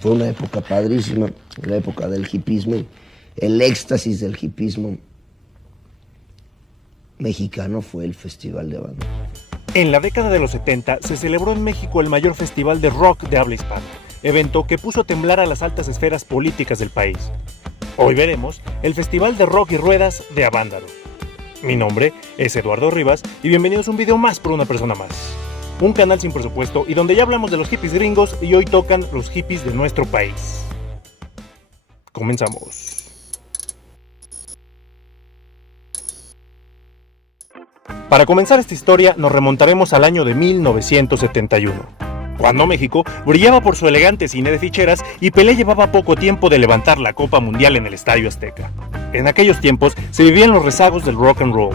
Fue una época padrísima, la época del hipismo, el éxtasis del hipismo mexicano fue el Festival de Avándaro. En la década de los 70 se celebró en México el mayor festival de rock de habla hispana, evento que puso a temblar a las altas esferas políticas del país. Hoy veremos el Festival de Rock y Ruedas de Avándaro. Mi nombre es Eduardo Rivas y bienvenidos a un video más por una persona más. Un canal sin presupuesto y donde ya hablamos de los hippies gringos y hoy tocan los hippies de nuestro país. Comenzamos. Para comenzar esta historia nos remontaremos al año de 1971, cuando México brillaba por su elegante cine de ficheras y Pelé llevaba poco tiempo de levantar la Copa Mundial en el Estadio Azteca. En aquellos tiempos se vivían los rezagos del rock and roll,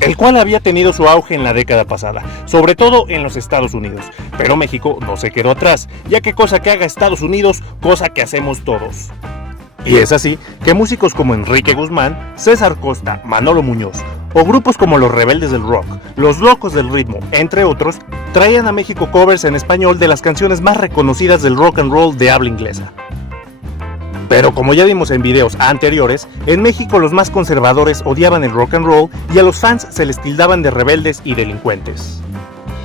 el cual había tenido su auge en la década pasada, sobre todo en los Estados Unidos. Pero México no se quedó atrás, ya que cosa que haga Estados Unidos, cosa que hacemos todos. Y es así que músicos como Enrique Guzmán, César Costa, Manolo Muñoz, o grupos como Los Rebeldes del Rock, Los Locos del Ritmo, entre otros, traían a México covers en español de las canciones más reconocidas del rock and roll de habla inglesa. Pero como ya vimos en videos anteriores, en México los más conservadores odiaban el rock and roll y a los fans se les tildaban de rebeldes y delincuentes.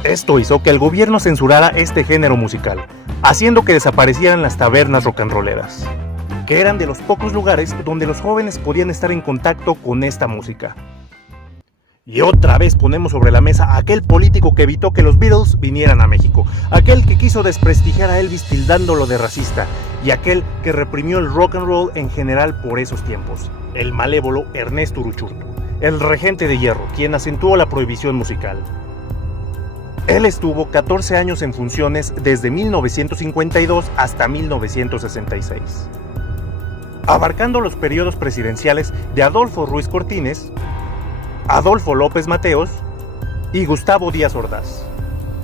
Esto hizo que el gobierno censurara este género musical, haciendo que desaparecieran las tabernas rock and rolleras, que eran de los pocos lugares donde los jóvenes podían estar en contacto con esta música. Y otra vez ponemos sobre la mesa a aquel político que evitó que los Beatles vinieran a México, aquel que quiso desprestigiar a Elvis tildándolo de racista, y aquel que reprimió el rock and roll en general por esos tiempos, el malévolo Ernesto Uruchurtu, el regente de hierro, quien acentuó la prohibición musical. Él estuvo 14 años en funciones desde 1952 hasta 1966, abarcando los periodos presidenciales de Adolfo Ruiz Cortines, Adolfo López Mateos y Gustavo Díaz Ordaz.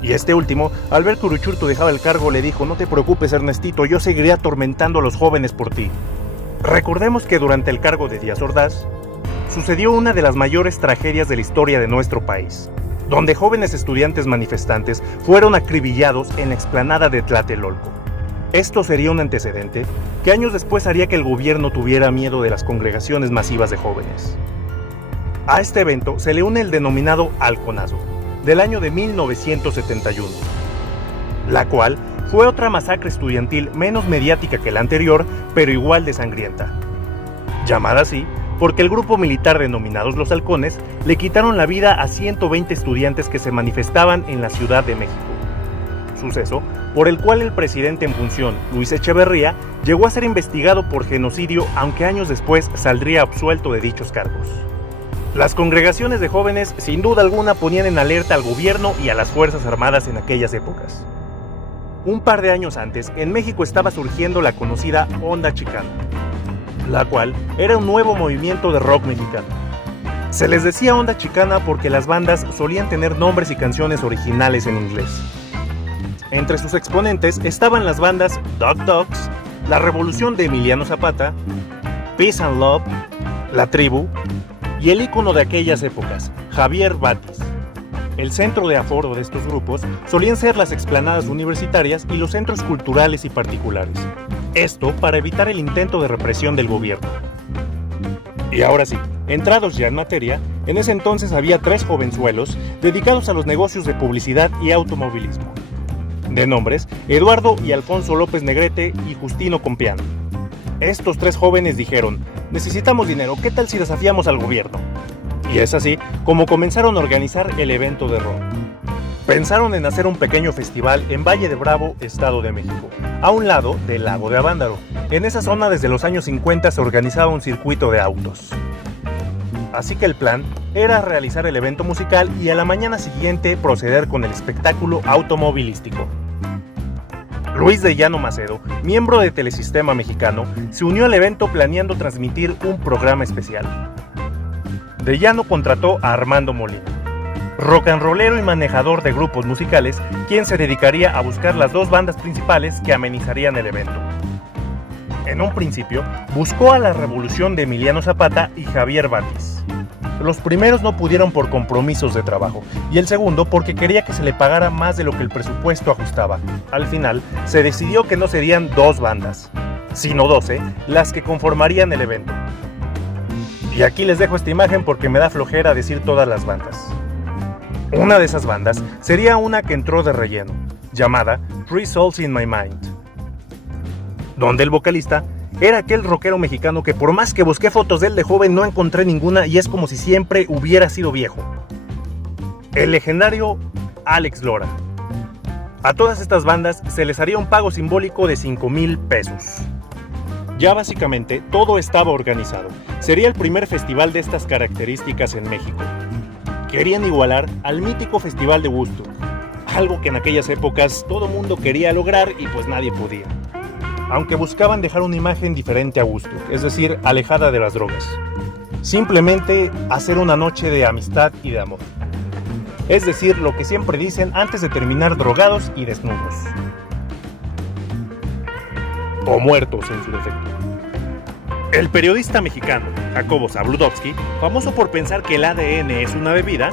Y este último, al ver que Uruchurtu dejaba el cargo, le dijo: "No te preocupes, Ernestito, yo seguiré atormentando a los jóvenes por ti". Recordemos que durante el cargo de Díaz Ordaz sucedió una de las mayores tragedias de la historia de nuestro país, donde jóvenes estudiantes manifestantes fueron acribillados en la explanada de Tlatelolco. Esto sería un antecedente que años después haría que el gobierno tuviera miedo de las congregaciones masivas de jóvenes. A este evento se le une el denominado Halconazo, del año de 1971, la cual fue otra masacre estudiantil menos mediática que la anterior, pero igual de sangrienta. Llamada así porque el grupo militar denominados Los Halcones le quitaron la vida a 120 estudiantes que se manifestaban en la Ciudad de México. Suceso por el cual el presidente en función, Luis Echeverría, llegó a ser investigado por genocidio, aunque años después saldría absuelto de dichos cargos. Las congregaciones de jóvenes sin duda alguna ponían en alerta al gobierno y a las Fuerzas Armadas en aquellas épocas. Un par de años antes, en México estaba surgiendo la conocida Onda Chicana, la cual era un nuevo movimiento de rock mexicano. Se les decía Onda Chicana porque las bandas solían tener nombres y canciones originales en inglés. Entre sus exponentes estaban las bandas Dog Dogs, La Revolución de Emiliano Zapata, Peace and Love, La Tribu, y el ícono de aquellas épocas, Javier Batis. El centro de aforo de estos grupos solían ser las explanadas universitarias y los centros culturales y particulares. Esto para evitar el intento de represión del gobierno. Y ahora sí, entrados ya en materia, en ese entonces había 3 jovenzuelos dedicados a los negocios de publicidad y automovilismo, de nombres Eduardo y Alfonso López Negrete y Justino Compián. Estos 3 jóvenes dijeron: "Necesitamos dinero, ¿qué tal si desafiamos al gobierno?". Y es así como comenzaron a organizar el evento de rock. Pensaron en hacer un pequeño festival en Valle de Bravo, Estado de México, a un lado del lago de Avándaro. En esa zona desde los años 50 se organizaba un circuito de autos. Así que el plan era realizar el evento musical y a la mañana siguiente proceder con el espectáculo automovilístico. Luis de Llano Macedo, miembro de Telesistema Mexicano, se unió al evento planeando transmitir un programa especial. De Llano contrató a Armando Molina, rock and rollero y manejador de grupos musicales, quien se dedicaría a buscar las 2 bandas principales que amenizarían el evento. En un principio, buscó a La Revolución de Emiliano Zapata y Javier Batis. Los primeros no pudieron por compromisos de trabajo y el segundo porque quería que se le pagara más de lo que el presupuesto ajustaba. Al final, se decidió que no serían 2 bandas, sino 12 las que conformarían el evento. Y aquí les dejo esta imagen porque me da flojera decir todas las bandas. Una de esas bandas sería una que entró de relleno, llamada Three Souls in My Mind, donde el vocalista era aquel rockero mexicano que por más que busqué fotos de él de joven no encontré ninguna y es como si siempre hubiera sido viejo. El legendario Alex Lora. A todas estas bandas se les haría un pago simbólico de 5,000 pesos. Ya básicamente todo estaba organizado. Sería el primer festival de estas características en México. Querían igualar al mítico Festival de Woodstock, algo que en aquellas épocas todo mundo quería lograr y pues nadie podía. Aunque buscaban dejar una imagen diferente a Woodstock, es decir, alejada de las drogas. Simplemente hacer una noche de amistad y de amor. Es decir, lo que siempre dicen antes de terminar drogados y desnudos. O muertos en su defecto. El periodista mexicano Jacobo Zabludovsky, famoso por pensar que el ADN es una bebida,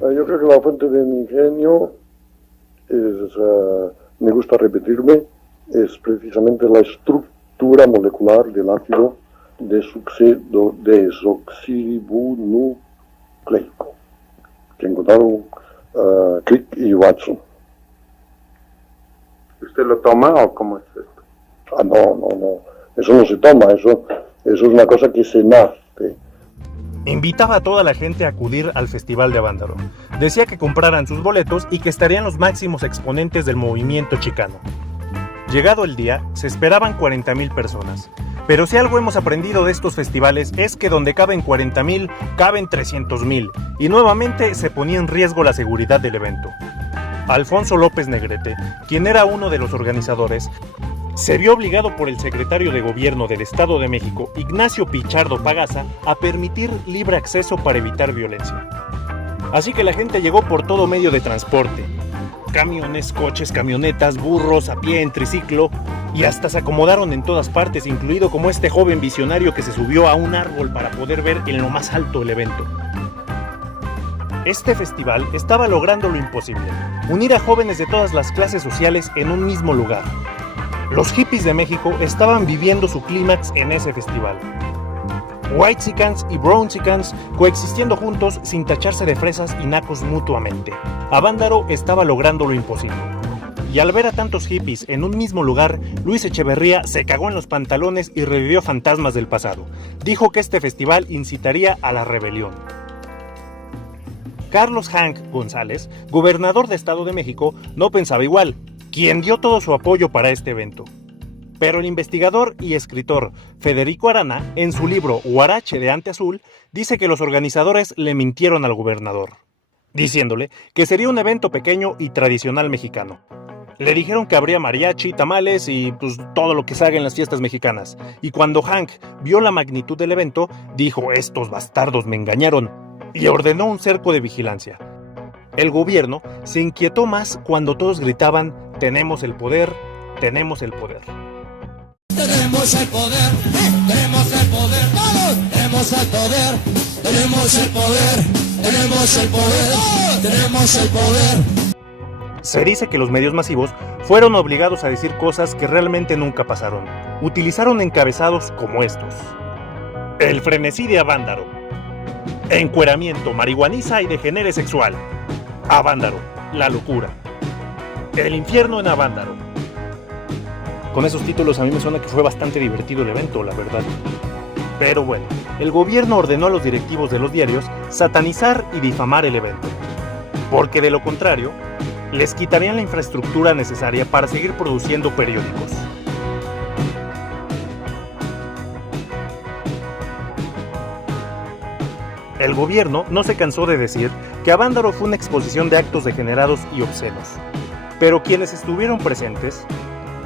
yo creo que la fuente de mi genio es, me gusta repetirme, es precisamente la estructura molecular del ácido desoxirribonucleico que encontraron Crick y Watson. ¿Usted lo toma o cómo es esto? No. Eso no se toma, eso es una cosa que se nace. invitaba a toda la gente a acudir al Festival de Avándaro. Decía que compraran sus boletos y que estarían los máximos exponentes del movimiento chicano. Llegado el día, se esperaban 40,000 personas. Pero si algo hemos aprendido de estos festivales es que donde caben 40,000, caben 300,000, y nuevamente se ponía en riesgo la seguridad del evento. Alfonso López Negrete, quien era uno de los organizadores, se vio obligado por el secretario de Gobierno del Estado de México, Ignacio Pichardo Pagasa, a permitir libre acceso para evitar violencia. Así que la gente llegó por todo medio de transporte: camiones, coches, camionetas, burros, a pie, en triciclo, y hasta se acomodaron en todas partes, incluido como este joven visionario que se subió a un árbol para poder ver en lo más alto el evento. Este festival estaba logrando lo imposible: unir a jóvenes de todas las clases sociales en un mismo lugar. Los hippies de México estaban viviendo su clímax en ese festival. Whitexicans y Brownxicans coexistiendo juntos sin tacharse de fresas y nacos mutuamente. Avándaro estaba logrando lo imposible. Y al ver a tantos hippies en un mismo lugar, Luis Echeverría se cagó en los pantalones y revivió fantasmas del pasado. Dijo que este festival incitaría a la rebelión. Carlos Hank González, gobernador de Estado de México, no pensaba igual, quien dio todo su apoyo para este evento. Pero el investigador y escritor Federico Arana, en su libro Huarache de Ante Azul, dice que los organizadores le mintieron al gobernador, diciéndole que sería un evento pequeño y tradicional mexicano. Le dijeron que habría mariachi, tamales y pues todo lo que se haga en las fiestas mexicanas. Y cuando Hank vio la magnitud del evento, dijo: "Estos bastardos me engañaron", y ordenó un cerco de vigilancia. El gobierno se inquietó más cuando todos gritaban: "Tenemos el poder, tenemos el poder". Tenemos el poder, tenemos el poder, todos tenemos el poder, tenemos el poder, tenemos el poder, tenemos el poder. Se dice que los medios masivos fueron obligados a decir cosas que realmente nunca pasaron. Utilizaron encabezados como estos: el frenesí de Avándaro, encueramiento, marihuaniza y degenere sexual, Avándaro, la locura, el infierno en Avándaro. Con esos títulos a mí me suena que fue bastante divertido el evento, la verdad. Pero bueno, el gobierno ordenó a los directivos de los diarios satanizar y difamar el evento, porque de lo contrario, les quitarían la infraestructura necesaria para seguir produciendo periódicos. El gobierno no se cansó de decir que Avándaro fue una exposición de actos degenerados y obscenos, pero quienes estuvieron presentes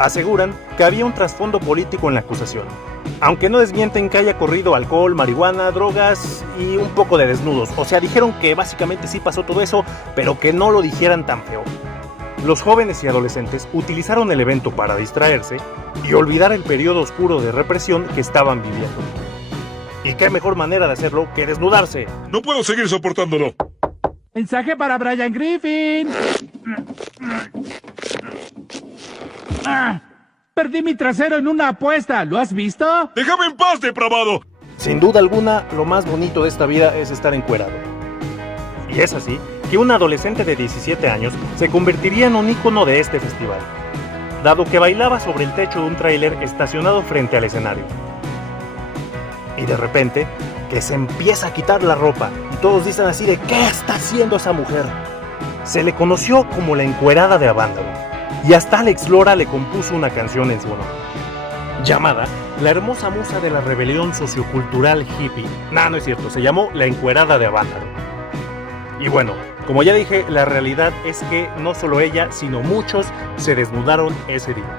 aseguran que había un trasfondo político en la acusación, aunque no desmienten que haya corrido alcohol, marihuana, drogas y un poco de desnudos. O sea, dijeron que básicamente sí pasó todo eso, pero que no lo dijeran tan feo. Los jóvenes y adolescentes utilizaron el evento para distraerse y olvidar el periodo oscuro de represión que estaban viviendo. Y qué mejor manera de hacerlo que desnudarse. No puedo seguir soportándolo. Mensaje para Brian Griffin. Perdí mi trasero en una apuesta. ¿Lo has visto? ¡Déjame en paz, depravado! Sin duda alguna, lo más bonito de esta vida es estar encuerado. Y es así que un adolescente de 17 años se convertiría en un ícono de este festival, dado que bailaba sobre el techo de un tráiler estacionado frente al escenario. Y de repente, que se empieza a quitar la ropa, y todos dicen así de ¿qué está haciendo esa mujer? Se le conoció como la encuerada de Avándaro, y hasta Alex Lora le compuso una canción en su honor, llamada La hermosa musa de la rebelión sociocultural hippie. No es cierto, se llamó La encuerada de Avándaro. Y bueno, como ya dije, la realidad es que no solo ella, sino muchos se desnudaron ese día.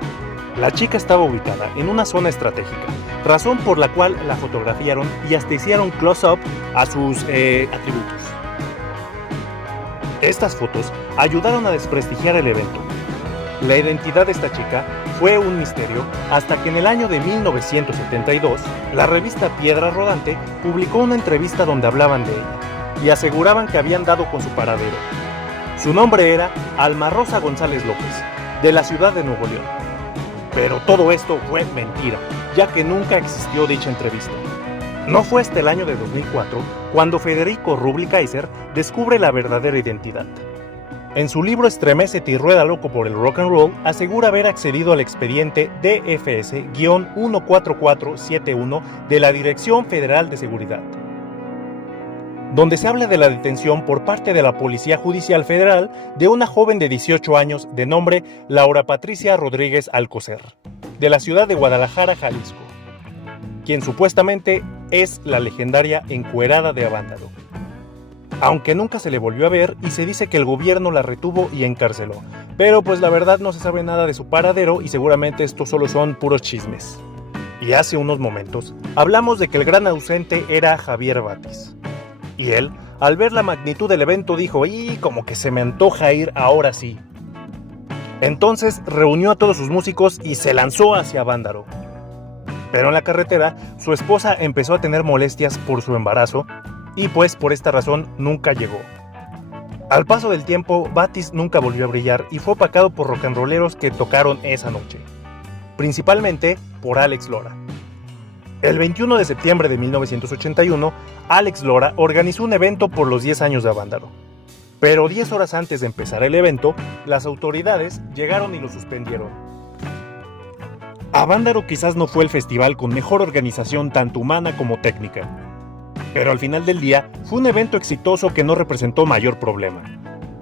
La chica estaba ubicada en una zona estratégica, razón por la cual la fotografiaron y hasta hicieron close-up a sus atributos. Estas fotos ayudaron a desprestigiar el evento. La identidad de esta chica fue un misterio hasta que en el año de 1972, la revista Piedra Rodante publicó una entrevista donde hablaban de ella y aseguraban que habían dado con su paradero. Su nombre era Alma Rosa González López, de la ciudad de Nuevo León. Pero todo esto fue mentira, ya que nunca existió dicha entrevista. No fue hasta el año de 2004 cuando Federico Rubli Kaiser descubre la verdadera identidad. En su libro Estremecete y rueda loco por el rock and roll, asegura haber accedido al expediente DFS-14471 de la Dirección Federal de Seguridad, donde se habla de la detención por parte de la Policía Judicial Federal de una joven de 18 años de nombre Laura Patricia Rodríguez Alcocer, de la ciudad de Guadalajara, Jalisco, quien supuestamente es la legendaria encuerada de Avándaro. Aunque nunca se le volvió a ver y se dice que el gobierno la retuvo y encarceló, pero pues la verdad no se sabe nada de su paradero y seguramente estos solo son puros chismes. Y hace unos momentos hablamos de que el gran ausente era Javier Batis. Y él, al ver la magnitud del evento, dijo, ¡y como que se me antoja ir ahora sí! Entonces reunió a todos sus músicos y se lanzó hacia Avándaro. Pero en la carretera, su esposa empezó a tener molestias por su embarazo, y pues por esta razón nunca llegó. Al paso del tiempo, Batis nunca volvió a brillar y fue opacado por rock'n'rolleros que tocaron esa noche, principalmente por Alex Lora. El 21 de septiembre de 1981, Alex Lora organizó un evento por los 10 años de Avándaro. Pero 10 horas antes de empezar el evento, las autoridades llegaron y lo suspendieron. Avándaro quizás no fue el festival con mejor organización tanto humana como técnica, pero al final del día fue un evento exitoso que no representó mayor problema.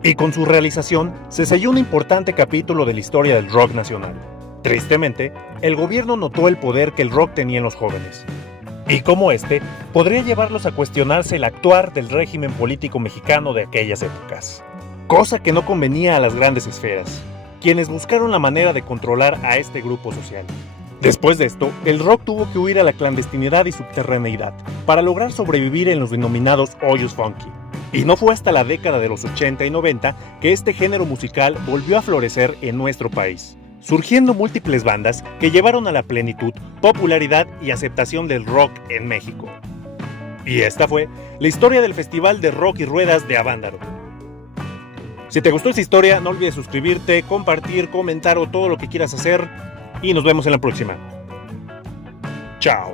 Y con su realización se selló un importante capítulo de la historia del rock nacional. Tristemente, el gobierno notó el poder que el rock tenía en los jóvenes, y cómo este podría llevarlos a cuestionarse el actuar del régimen político mexicano de aquellas épocas. Cosa que no convenía a las grandes esferas, quienes buscaron la manera de controlar a este grupo social. Después de esto, el rock tuvo que huir a la clandestinidad y subterraneidad para lograr sobrevivir en los denominados hoyos funky. Y no fue hasta la década de los 80 y 90 que este género musical volvió a florecer en nuestro país, surgiendo múltiples bandas que llevaron a la plenitud, popularidad y aceptación del rock en México. Y esta fue la historia del Festival de Rock y Ruedas de Avándaro. Si te gustó esta historia, no olvides suscribirte, compartir, comentar o todo lo que quieras hacer. Y nos vemos en la próxima. Chao.